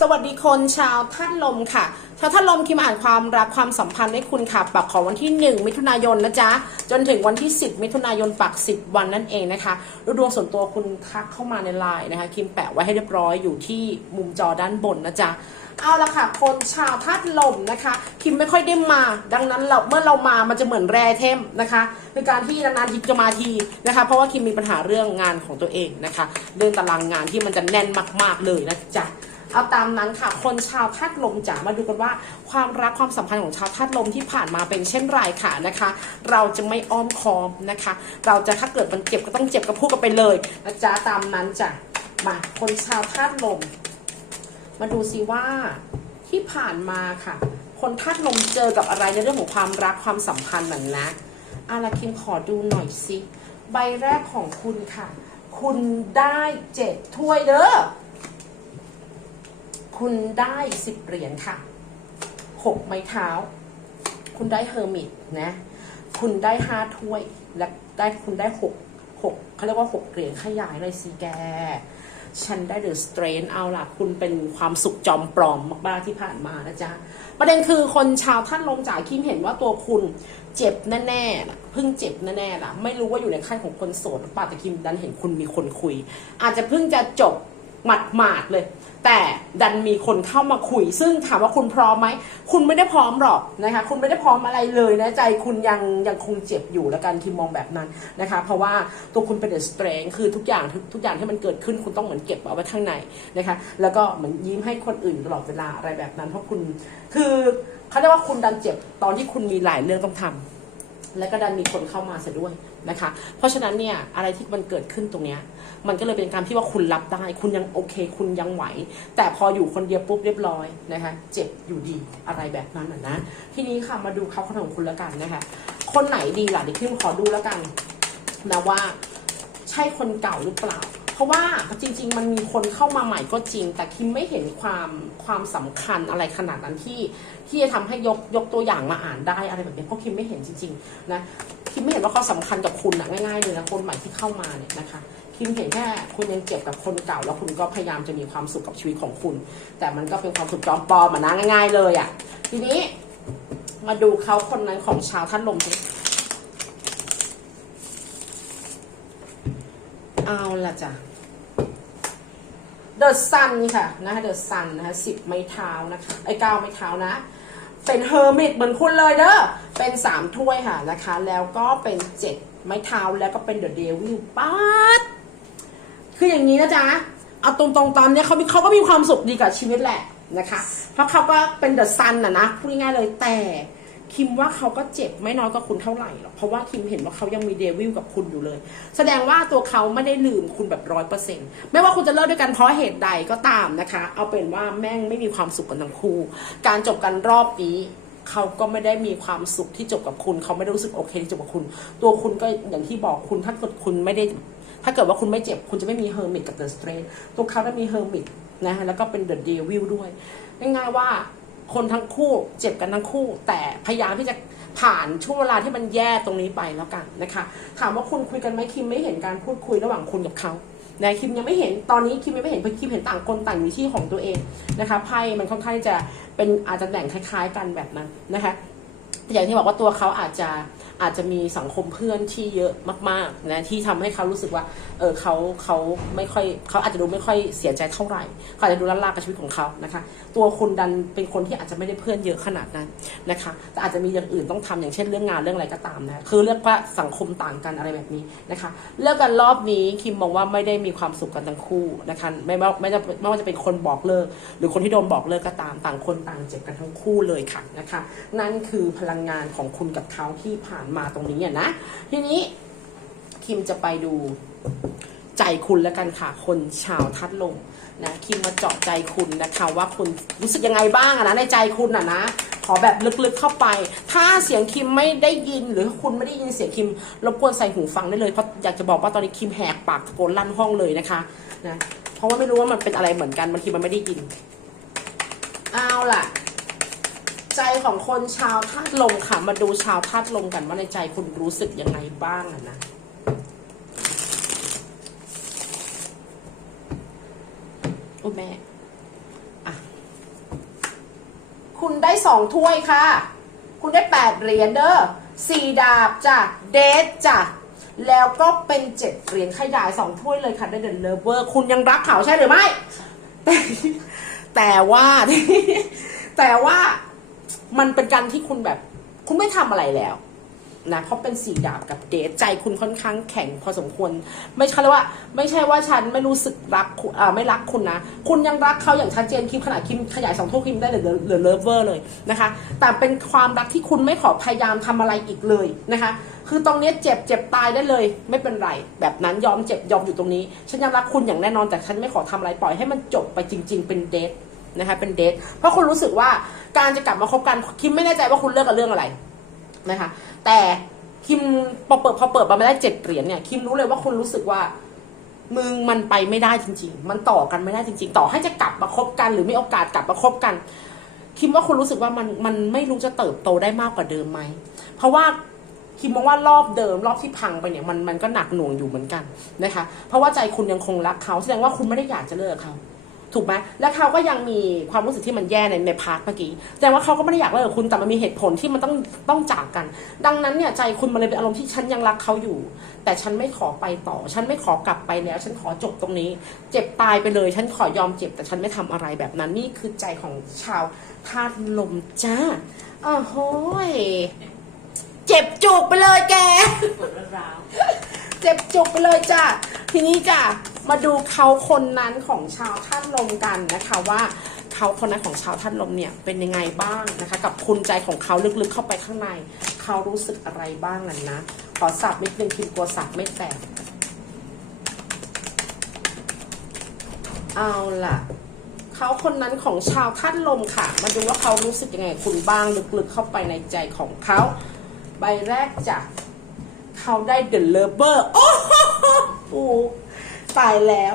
สวัสดีคนชาวท่านลมค่ะชาวท่านลมคิมอ่านความรักความสัมพันธ์ให้คุณค่ะปักของวันที่ 1 มิถุนายนนะจ๊ะ จนถึงวันที่ 10 มิถุนายนปัก 10 วันนั่นเองนะคะดูดวงส่วนตัวคุณทักเข้ามาในไลน์นะคะ คิมแปะไว้ให้เรียบร้อยอยู่ที่มุมจอด้านบนนะจ๊ะเอาละค่ะ คนชาวธาตุลมนะคะ คิมไม่ค่อยได้มา ดังนั้นเราเมื่อเรามามันจะเหมือนแร่เทมนะคะในการที่นานๆทีจะมาทีนะคะ เพราะว่าคิมมีปัญหาเรื่องงานของตัวเองนะคะ เรื่องตารางงานที่มันจะแน่นมาก ๆเลยนะจ๊ะ เอาตามนั้นค่ะ คนชาวธาตุลมจ๋ามาดูกันว่า ความรักความสัมพันธ์ของชาวธาตุลมที่ผ่านมาเป็นเช่นไรค่ะนะคะ เราจะไม่อ้อมค้อมนะคะ เราจะถ้าเกิดมันเจ็บก็ต้องเจ็บก็พูดกันไปเลยนะจ๊ะตามนั้นจ้ะมาคนชาวธาตุลม มาดูซิว่าที่ผ่านมาค่ะ คนธาตุลมเจอกับอะไรในเรื่องของความรักความสัมพันธ์เหนังนะอาราคิมขอดูหน่อยสิใบแรกของคุณค่ะ คุณได้เจ็ดถ้วยเด้อ คุณได้สิบเหรียญค่ะหกไม้เท้า คุณได้เฮอร์มิตนะ คุณได้ห้าถ้วย และได้คุณได้หกหกเขาเรียกว่าหกเหรียญขยายเลยสิแก ฉันได้เดอะสเตรนเอาล่ะ คุณเป็นความสุขจอมปลอมมากๆที่ผ่านมานะจ๊ะ ประเด็นคือคนชาวท่านลมจ่ายคิมเห็นว่าตัวคุณเจ็บแน่ๆล่ะเพิ่งเจ็บแน่ๆล่ะ ไม่รู้ว่าอยู่ในขั้นของคนโสดหรือเปล่าแต่คิมดันเห็นคุณมีคนคุย อาจจะเพิ่งจะจบ หมัดหมาดๆเลย แต่ดันมีคนเข้ามาคุย ซึ่งถามว่าคุณพร้อมไหม คุณไม่ได้พร้อมหรอกนะคะ คุณไม่ได้พร้อมอะไรเลยนะ ใจคุณยังยังคงเจ็บอยู่แล้วกันคิมมองแบบนั้นนะคะ เพราะว่าตัวคุณเป็นเดอะสเตรนคือทุกอย่างทุกทุกอย่างที่มันเกิดขึ้นคุณต้องเหมือนเก็บเอาไว้ข้างในนะคะ แล้วก็เหมือนยิ้มให้คนอื่นตลอดเวลาอะไรแบบนั้น เพราะคุณคือเขาเรียกว่าคุณดันเจ็บตอนที่คุณมีหลายเรื่องต้องทำและก็ดันมีคนเข้ามาเสียด้วย นะคะ เพราะฉะนั้นเนี่ยอะไรที่มันเกิดขึ้นตรงเนี้ยมันก็เลยเป็นการที่ว่าคุณรับได้ คุณยังโอเค คุณยังไหว แต่พออยู่คนเดียวปุ๊บเรียบร้อยนะคะ เจ็บอยู่ดีอะไรแบบนั้นนะนะทีนี้ค่ะมาดูเขาคนของคุณแล้วกันนะคะ คนไหนดีล่ะเดี๋ยวขึ้นขอดูแล้วกันนะว่า ใช่คนเก่าหรือเปล่า เพราะว่าจริง ๆ มันมีคนเข้ามาใหม่ก็จริง แต่คิมไม่เห็นความความสำคัญอะไรขนาดนั้นที่ที่จะทำให้ยกยกตัวอย่างมาอ่านได้อะไรแบบนี้เพราะคิมไม่เห็นจริงๆนะคิมไม่เห็นว่าเขาสำคัญกับคุณอะง่ายๆเลยนะคนใหม่ที่เข้ามาเนี่ยนะคะคิมเห็นแค่คุณยังเจ็บกับคนเก่า แล้วคุณก็พยายามจะมีความสุขกับชีวิตของคุณ แต่มันก็เป็นความสุขจอมปลอมอะนะง่าย ๆ เลยอะทีนี้มาดูเขาคนนั้นของชาวท่านลมสิ เอาละจ้ะเดอะซันค่ะนะคะเดอะซันนะคะสิบไม้เท้านะคะไอ้เก้าไม้เท้านะ เป็นเฮอร์มิตเหมือนคุณเลยเด้อเป็นสามถ้วยค่ะนะคะ แล้วก็เป็นเจ็ดไม้เท้าแล้วก็เป็นเดอะเดวิลป๊าดคืออย่างนี้นะจ๊ะเอาตรงๆตอนเนี้ยเขามีเขาก็มีความสุขดีกับชีวิตแหละนะคะ เพราะเขาก็เป็นเดอะซันนะนะพูดง่ายๆเลยแต่ คิมว่าเขาก็เจ็บไม่น้อยกว่าคุณเท่าไหร่หรอกเพราะว่าคิมเห็นว่าเขายังมีเดวิลกับคุณอยู่เลย แสดงว่าตัวเขาไม่ได้ลืมคุณแบบร้อยเปอร์เซ็นต์ไม่ว่าคุณจะเลิกด้วยกันเพราะเหตุใดก็ตามนะคะ เอาเป็นว่าแม่งไม่มีความสุขกันทั้งคู่ การจบกันรอบนี้เขาก็ไม่ได้มีความสุขที่จบกับคุณ เขาไม่ได้รู้สึกโอเคที่จบกับคุณ ตัวคุณก็อย่างที่บอกคุณถ้าเกิดคุณไม่ได้ ถ้าเกิดว่าคุณไม่เจ็บ คุณจะไม่มีเฮอร์มิตกับเดอะสเตรนตัวเขาได้มีเฮอร์มิตนะแล้วก็เป็นเดอะเดวิลด้วยง่ายๆว่า คนทั้งคู่เจ็บกันทั้งคู่ แต่พยายามที่จะผ่านช่วงเวลาที่มันแย่ตรงนี้ไปแล้วกันนะคะ ถามว่าคุณคุยกันไหมคิมไม่เห็นการพูดคุยระหว่างคุณกับเขานะคิมยังไม่เห็นตอนนี้คิมยังไม่เห็นเพราะคิมเห็นต่างคนต่างมีที่ของตัวเองนะคะไพ่มันค่อนข้างจะเป็นอาจจะแบ่งคล้าย ๆ กันแบบนั้นนะคะแต่อย่างที่บอกว่าตัวเขาอาจจะ อาจจะมีสังคมเพื่อนที่เยอะมากๆนะที่ทำให้เขารู้สึกว่าเออเขาเขาไม่ค่อยเขาอาจจะดูไม่ค่อยเสียใจเท่าไหร่เขาอาจจะดูละลากับชีวิตของเขานะคะ ตัวคุณดันเป็นคนที่อาจจะไม่ได้เพื่อนเยอะขนาดนั้นนะคะ แต่อาจจะมีอย่างอื่นต้องทำอย่างเช่นเรื่องงานเรื่องอะไรก็ตามนะคือเรียกว่าสังคมต่างกันอะไรแบบนี้นะคะเลิกกันรอบนี้คิมมองว่าไม่ได้มีความสุขกันทั้งคู่นะคะไม่ว่าไม่ไม่ว่าจะเป็นคนบอกเลิก หรือคนที่โดนบอกเลิกก็ตามต่างคนต่างเจ็บกันทั้งคู่เลยค่ะนะคะ นั่นคือพลังงานของคุณกับเขาที่ผ่านมาตรงนี้อะนะ ทีนี้คิมจะไปดูใจคุณแล้วกันค่ะ คนชาวทัดลมนะคิมมาเจาะใจคุณนะคะว่าคุณรู้สึกยังไงบ้างนะในใจคุณอะนะ ขอแบบลึกๆเข้าไป ถ้าเสียงคิมไม่ได้ยินหรือคุณไม่ได้ยินเสียงคิมรบกวนใส่หูฟังได้เลยเพราะอยากจะบอกว่าตอนนี้คิมแหกปากตะโกนลั่นห้องเลยนะคะนะเพราะว่าไม่รู้ว่ามันเป็นอะไรเหมือนกันบางทีมันไม่ได้ยินเอาล่ะ ใจของคนชาวธาตุลมค่ะ มาดูชาวธาตุลมกันว่าในใจคุณรู้สึกยังไงบ้างอะนะโอ้แม่อะองถ้วยค่ะ คุณได้แปดเหรียญเด้อสี่ดาบจ้ะ เดทจ้ะ แล้วก็เป็นเจ็ดเหรียญขยายสองถ้วยเลยค่ะได้เดินเลเวอร์ คุณยังรักเขาใช่หรือไม่ แต่แต่ว่า แต่ว่า มันเป็นการที่คุณแบบคุณไม่ทำอะไรแล้วนะเพราะเป็นสีดาบกับเดทใจคุณค่อนข้างแข็งพอสมควร ไม่ใช่ว่า ไม่ใช่ว่าฉันไม่รู้สึกรักอ่าไม่รักคุณนะ คุณยังรักเขาอย่างชัดเจนคิมขนาดคิมขยายสองทุ่คิมได้เหลือเหลือเลิฟเวอร์เลยนะคะ แต่เป็นความรักที่คุณไม่ขอพยายามทำอะไรอีกเลยนะคะ คือตรงนี้เจ็บเจ็บตายได้เลย ไม่เป็นไร แบบนั้นยอมเจ็บยอมอยู่ตรงนี้ ฉันยังรักคุณอย่างแน่นอนแต่ฉันไม่ขอทำอะไรปล่อยให้มันจบไปจริง ๆ เป็นเดท นะคะเป็นเดทเพราะคุณรู้สึกว่าการจะกลับมาคบกันคิมไม่แน่ใจว่าคุณเลิกกันเรื่องอะไรนะคะ แต่คิมพอเปิดพอเปิดมาไม่ได้เจ็ดเหรียญเนี่ยคิมรู้เลยว่าคุณรู้สึกว่ามึงมันไปไม่ได้จริง ๆ มันต่อกันไม่ได้จริง ๆ ต่อให้จะกลับมาคบกัน หรือมีโอกาสกลับมาคบกัน คิมว่าคุณรู้สึกว่ามันมันไม่รู้จะเติบโตได้มากกว่าเดิมไหม เพราะว่าคิมมองว่ารอบเดิมรอบที่พังไปเนี่ยมันมันก็หนักหน่วงอยู่เหมือนกันนะคะ เพราะว่าใจคุณยังคงรักเขาแสดงว่าคุณไม่ได้อยากจะเลิกเขา ถูกไหมและเขาก็ยังมีความรู้สึกที่มันแย่ในในพาร์ทเมื่อกี้แสดงว่าเขาก็ไม่ได้อยากเลิกกับคุณแต่มันมีเหตุผลที่มันต้องต้องจากกัน ดังนั้นเนี่ยใจคุณมันเลยเป็นอารมณ์ที่ฉันยังรักเขาอยู่ แต่ฉันไม่ขอไปต่อ ฉันไม่ขอกลับไปแล้ว ฉันขอจบตรงนี้ เจ็บตายไปเลย ฉันขอยอมเจ็บแต่ฉันไม่ทำอะไรแบบนั้นนี่คือใจของชาวธาตุลมจ้าอ้าวโหยเจ็บจุกไปเลยแกปวดร้าวเจ็บจุกไปเลยจ้ะทีนี้จ้ะ มาดูเขาคนนั้นของชาวท่านลมกันนะคะว่าเขาคนนั้นของชาวท่านลมเนี่ยเป็นยังไงบ้างนะคะ กับคุณใจของเขาลึกๆเข้าไปข้างใน เขารู้สึกอะไรบ้างนั่นนะ ขอสับนิดนึงคิมกลัวสับไม่แตกเอาล่ะเขาคนนั้นของชาวท่านลมค่ะ มาดูว่าเขารู้สึกยังไงคุณบ้างลึกๆเข้าไปในใจของเขาใบแรกจ้ะเขาได้ The Lover โอ้โห ตายแล้ว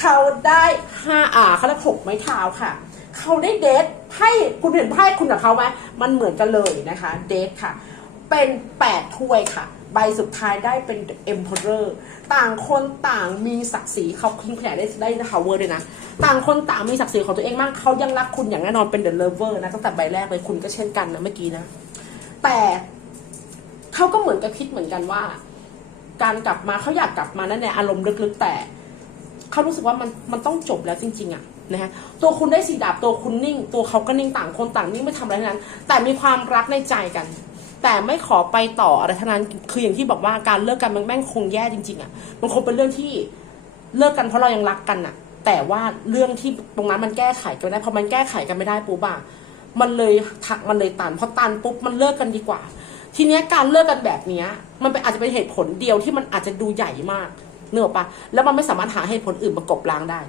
เขาได้ห้าอ่าเขาได้หกไม้เท้าค่ะ เขาได้เดทไพ่คุณเห็นไพ่คุณกับเขาไหมมันเหมือนกันเลยนะคะ เดทค่ะ เป็นแปดถ้วยค่ะ ใบสุดท้ายได้เป็น The Emperor ต่างคนต่างมีศักดิ์ศรีเขาคิงขยายได้ได้ power ด้วยนะ ต่างคนต่างมีศักดิ์ศรีของตัวเองมากเขายังรักคุณอย่างแน่นอนเป็น The Lover นะตั้งแต่ใบแรกเลยคุณก็เช่นกันนะเมื่อกี้นะ แต่เขาก็เหมือนกับคิดเหมือนกันว่า การกลับมาเขาอยากกลับมานั่นแหละอารมณ์ลึกๆแต่เขารู้สึกว่ามันมันต้องจบแล้วจริง ๆอะนะฮะตัวคุณได้สีดาบตัวคุณนิ่ง ตัวเขาก็นิ่งต่างคนต่างนิ่งไม่ทำอะไรทั้งนั้น แต่มีความรักในใจกัน แต่ไม่ขอไปต่ออะไรทั้งนั้น คืออย่างที่บอกว่าการเลิกกันมันแม่งคงแย่จริง ๆอะมันคงเป็นเรื่องที่เลิกกันเพราะเรายังรักกันอะแต่ว่าเรื่องที่ตรงนั้นมันแก้ไขกันไม่ได้พอมันแก้ไขกันไม่ได้ปุ๊บอะมันเลยทักมันเลยตันพอตันปุ๊บมันเลิกกันดีกว่า ทีเนี้ยการเลิกกันแบบเนี้ย มันเป็นอาจจะเป็นเหตุผลเดียวที่มันอาจจะดูใหญ่มากเนอะปะแล้วมันไม่สามารถหาเหตุผลอื่นประกบล้างได้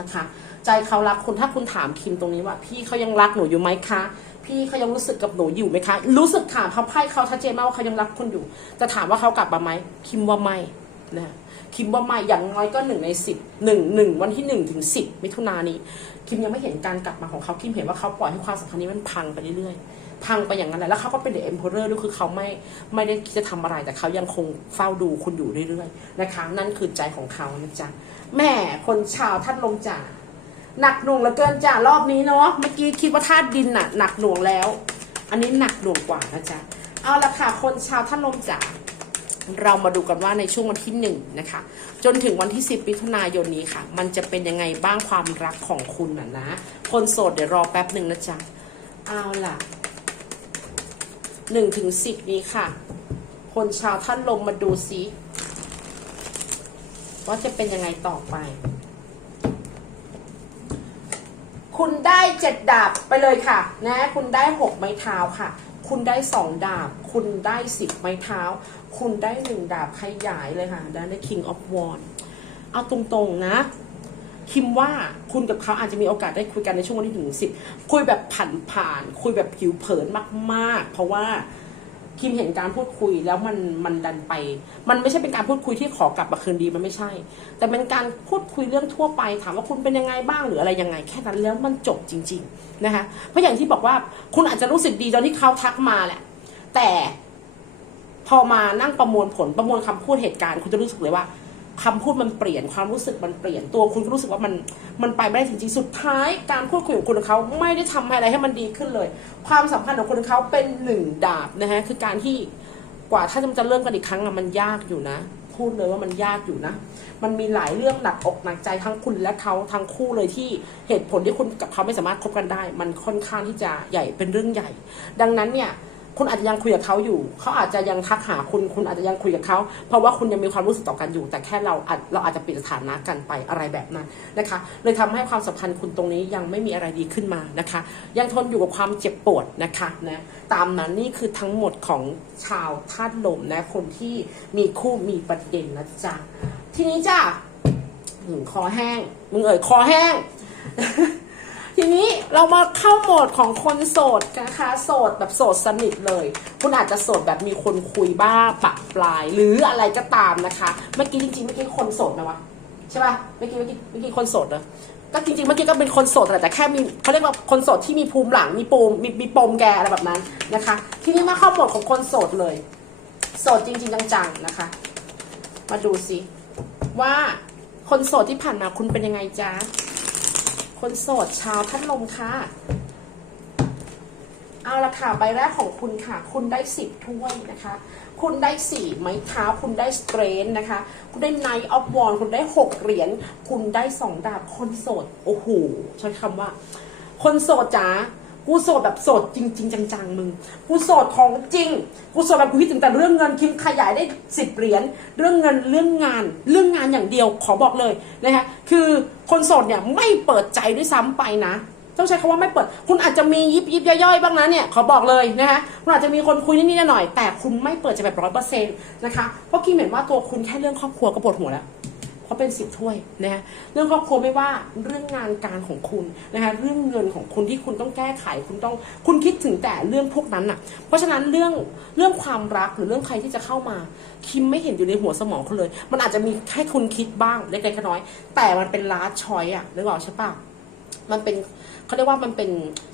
นะคะ ใจเขารักคุณถ้าคุณถามคิมตรงนี้ว่า พี่เขายังรักหนูอยู่ไหมคะ พี่เขายังรู้สึกกับหนูอยู่ไหมคะ รู้สึกถามเขาไพ่เขาชัดเจนมากว่าเขายังรักคุณอยู่แต่ถามว่าเขากลับมาไหมคิมว่าไม่นะคิมว่าไม่อย่างน้อยก็หนึ่งในสิบหนึ่งหนึ่งวันที่หนึ่งถึงสิบมิถุนายนนี้ คิมยังไม่เห็นการกลับมาของเขาคิมเห็นว่าเขาปล่อยให้ความสัมพันธ์นี้มันพังไปเรื่อยๆ พังไปอย่างนั้นแหละแล้วเขาก็เป็นเดอะเอ็มเพอเรอร์ด้วยคือเขาไม่ไม่ได้คิดจะทำอะไรแต่เขายังคงเฝ้าดูคุณอยู่เรื่อยๆนะคะ นั่นคือใจของเขานะจ๊ะแม่คนชาวท่านลงจ่าหนักหน่วงเหลือเกินจ้ารอบนี้เนาะเมื่อกี้คิดว่าธาตุดินน่ะหนักหน่วงแล้ว อันนี้หนักหน่วงกว่านะจ๊ะเอาละค่ะคนชาวท่านลมจ่าเรามาดูกันว่าในช่วงวันที่หนึ่งนะคะ จนถึงวันที่ 10มิถุนายนนี้ค่ะ มันจะเป็นยังไงบ้างความรักของคุณน่ะนะ คนโสดเดี๋ยวรอแป๊บหนึ่งนะจ๊ะเอาล่ะ หนึ่งถึงสิบนี้ค่ะ คนชาวท่านลมมาดูซิว่าจะเป็นยังไงต่อไป คุณได้เจ็ดดาบไปเลยค่ะ นะ คุณได้หกไม้เท้าค่ะ คุณได้สองดาบ คุณได้สิบไม้เท้า คุณได้หนึ่งดาบขยายเลยค่ะ ได้ King of w a n d เอาตรงๆนะ คิมว่าคุณกับเขาอาจจะมีโอกาสได้คุยกันในช่วงวันที่ถึงสิบคุยแบบผ่านผ่านๆคุยแบบผิวเผินมากๆ เพราะว่าคิมเห็นการพูดคุยแล้วมันมันดันไป มันไม่ใช่เป็นการพูดคุยที่ขอกลับมาคืนดีมันไม่ใช่ แต่เป็นการพูดคุยเรื่องทั่วไป ถามว่าคุณเป็นยังไงบ้างหรืออะไรยังไง แค่นั้นแล้วมันจบจริง ๆนะคะ เพราะอย่างที่บอกว่าคุณอาจจะรู้สึกดีตอนที่เขาทักมาแหละ แต่พอมานั่งประมวลผลประมวลคำพูดเหตุการณ์ คุณจะรู้สึกเลยว่า คำพูดมันเปลี่ยนความรู้สึกมันเปลี่ยนตัวคุณก็รู้สึกว่ามันมันไปไม่ได้จริงๆสุดท้าย การพูดคุยของคุณกับเขาไม่ได้ทำอะไรให้มันดีขึ้นเลย ความสัมพันธ์ของคุณกับเขาเป็นหนึ่งดาบนะฮะคือการที่กว่าถ้าจะเริ่มกันอีกครั้งอะมันยากอยู่นะ พูดเลยว่ามันยากอยู่นะ มันมีหลายเรื่องหนักอกหนักใจทั้งคุณและเขาทั้งคู่เลยที่เหตุผลที่คุณกับเขาไม่สามารถคบกันได้ มันค่อนข้างที่จะใหญ่เป็นเรื่องใหญ่ ดังนั้นเนี่ย คุณอาจจะยังคุยกับเขาอยู่ เขาอาจจะยังทักหาคุณ คุณอาจจะยังคุยกับเขา เพราะว่าคุณยังมีความรู้สึกต่อกันอยู่ แต่แค่เราอาจเราอาจจะปิดสถานะกันไปอะไรแบบนั้นนะคะ เลยทำให้ความสัมพันธ์คุณตรงนี้ยังไม่มีอะไรดีขึ้นมานะคะ ยังทนอยู่กับความเจ็บปวดนะคะนะตามนั้นนี่คือทั้งหมดของชาวธาตุลมนะคนที่มีคู่มีประเด็นนะจ๊ะทีนี้จ้ะคอแห้ง มึงเอ่ยคอแห้ง ทีนี้เรามาเข้าโหมดของคนโสดนะคะ โสดแบบโสดสนิทเลย คุณอาจจะโสดแบบมีคนคุยบ้างปะปลาย หรืออะไรก็ตามนะคะ เมื่อกี้จริงๆเมื่อกี้คนโสดไหมวะใช่ป่ะเมื่อกี้เมื่อกี้เมื่อกี้คนโสดเหรอก็จริงๆเมื่อกี้ก็เป็นคนโสดแต่แต่แค่มีเขาเรียกว่าคนโสดที่มีภูมิหลังมีปูมมีมีปมแกอะไรแบบนั้นนะคะ ทีนี้มาเข้าโหมดของคนโสดเลย โสดจริง ๆ จังๆนะคะ มาดูสิว่าคนโสดที่ผ่านมาคุณเป็นยังไงจ๊ะ คนโสดชาวพัดลมค่ะ เอาละค่ะใบแรกของคุณค่ะ คุณได้สิบถ้วยนะคะ คุณได้สี่ไม้เท้า คุณได้สเตรนนะคะ คุณได้ไนท์ออฟวอนคุณได้หกเหรียญ คุณได้สองดาบ คนโสด โอ้โห ใช้คำว่า คนโสดจ๋า กูโสดแบบโสดจริงๆจังๆมึง กูโสดของจริง กูโสดแบบกูคิดถึงแต่เรื่องเงินคิมขยายได้สิบเหรียญ เรื่องเงินเรื่องงาน เรื่องงานอย่างเดียวขอบอกเลยนะคะ คือคนโสดเนี่ยไม่เปิดใจด้วยซ้ำไปนะ ต้องใช้คำว่าไม่เปิด คุณอาจจะมียิบยิบย่อยๆบ้างนะเนี่ย ขอบอกเลยนะคะคุณอาจจะมีคนคุยนิดๆหน่อย แต่คุณไม่เปิดใจแบบร้อยเปอร์เซ็นต์นะคะ เพราะคิมเห็นว่าตัวคุณแค่เรื่องครอบครัวก็ปวดหัวแล้ว เพราะเป็นสิบถ้วยนะคะเรื่องครอบครัวไม่ว่าเรื่องงานการของคุณนะคะเรื่องเงินของคุณที่คุณต้องแก้ไขคุณต้องคุณคิดถึงแต่เรื่องพวกนั้นน่ะ เพราะฉะนั้นเรื่องเรื่องความรักหรือเรื่องใครที่จะเข้ามา คิมไม่เห็นอยู่ในหัวสมองคุณเลย มันอาจจะมีให้คุณคิดบ้างเล็กๆน้อยๆแต่มันเป็นลาสชอยอะนึกออกใช่ปะ มันเป็นเขาเรียกว่ามันเป็น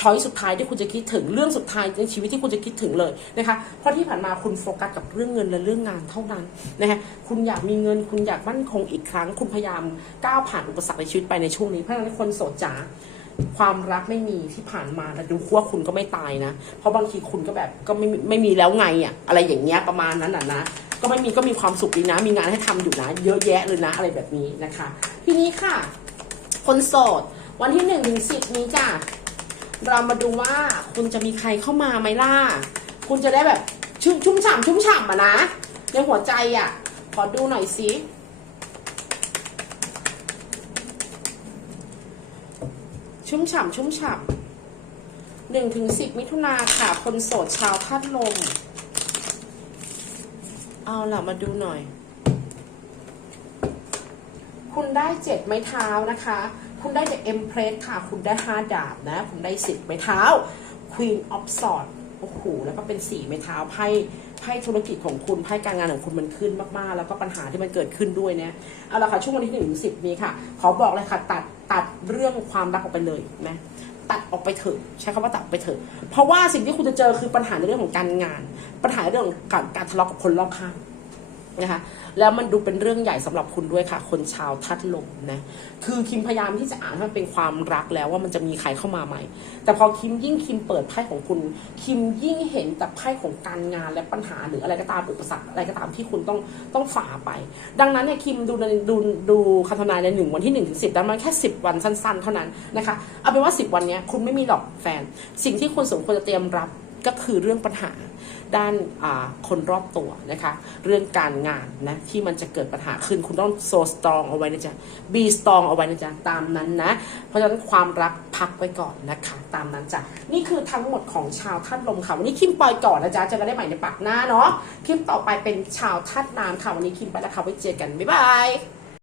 ช้อยสุดท้ายที่คุณจะคิดถึงเรื่องสุดท้ายในชีวิตที่คุณจะคิดถึงเลยนะคะ เพราะที่ผ่านมาคุณโฟกัสกับเรื่องเงินและเรื่องงานเท่านั้นนะคะคุณอยากมีเงินคุณอยากมั่นคงอีกครั้ง คุณพยายามก้าวผ่านอุปสรรคในชีวิตไปในช่วงนี้เพราะฉะนั้นคนโสดจ๋าความรักไม่มีที่ผ่านมาแล้วดูว่าคุณก็ไม่ตายนะ เพราะบางทีคุณก็แบบก็ไม่ไม่มีแล้วไงอะอะไรอย่างเงี้ยประมาณนั้นน่ะนะก็ไม่มีก็มีความสุขดีนะ มีงานให้ทำอยู่นะ เยอะแยะเลยนะอะไรแบบนี้นะคะ ทีนี้ค่ะ คนโสด วันที่หนึ่งถึงสิบนี้จ้ะเรามาดูว่าคุณจะมีใครเข้ามาไหมล่ะ คุณจะได้แบบชุ่มชุ่มฉ่ำชุ่มฉ่ำอะนะในหัวใจอะขอดูหน่อยสิชุ่มฉ่ำชุ่มฉ่ำหนึ่งถึงสิบมิถุนาค่ะ คนโสดชาวธาตุลม เอาล่ะมาดูหน่อย คุณได้เจ็ดไม้เท้านะคะ คุณได้จากเอ็มเพรสค่ะ คุณได้ห้าดาบนะ คุณได้สิบไม้เท้า Queen of s w o r d โอ้โหแล้วก็เป็นสี่ไม้เท้าไพ่ไพ่ธุรกิจของคุณไพ่การงานของคุณมันขึ้นมากๆ แล้วก็ปัญหาที่มันเกิดขึ้นด้วยเนี่ยเอาละค่ะช่วงวันที่หนึ่งถึงสิบนี้ค่ะ ขอบอกเลยค่ะ ตัดตัดเรื่องความรักออกไปเลยนะตัดออกไปเถอะใช้คำว่าตัดไปเถอะ เพราะว่าสิ่งที่คุณจะเจอคือปัญหาในเรื่องของการงาน ปัญหาเรื่องของการการทะเลาะกับคนรอบข้าง นะคะแล้วมันดูเป็นเรื่องใหญ่สำหรับคุณด้วยค่ะ คนชาวทัดลมนะคือคิมพยายามที่จะอ่านมันเป็นความรักแล้วว่ามันจะมีใครเข้ามาใหม่ แต่พอคิมยิ่งคิมเปิดไพ่ของคุณ คิมยิ่งเห็นแต่ไพ่ของการงานและปัญหาหรืออะไรก็ตามอุปสรรคอะไรก็ตามที่คุณต้องต้องฝ่าไป ดังนั้นเนี่ยคิมดูในดูดูคำทำนายในหนึ่งวันที่หนึ่งถึงสิบดังนั้นแค่สิบวันสั้น ๆ เท่านั้นนะคะเอาเป็นว่าสิบวันเนี้ยคุณไม่มีหรอกแฟน สิ่งที่คุณสมควรจะเตรียมรับ ก็คือเรื่องปัญหาด้านคนรอบตัวนะคะ เรื่องการงานนะที่มันจะเกิดปัญหาขึ้นคุณต้องโซสตรองเอาไว้นะจ๊ะบีสตรองเอาไว้นะจ๊ะตามนั้นนะ เพราะฉะนั้นความรักพักไว้ก่อนนะคะ ตามนั้นจ้ะนี่คือทั้งหมดของชาวท่านลมค่ะวันนี้คิมปล่อยก่อนนะจ๊ะเจอกันได้ใหม่ในปักหน้าเนาะคลิปต่อไปเป็นชาวท่านน้ำค่ะวันนี้คิมไปแล้วค่ะไว้เจอกันบ๊ายบาย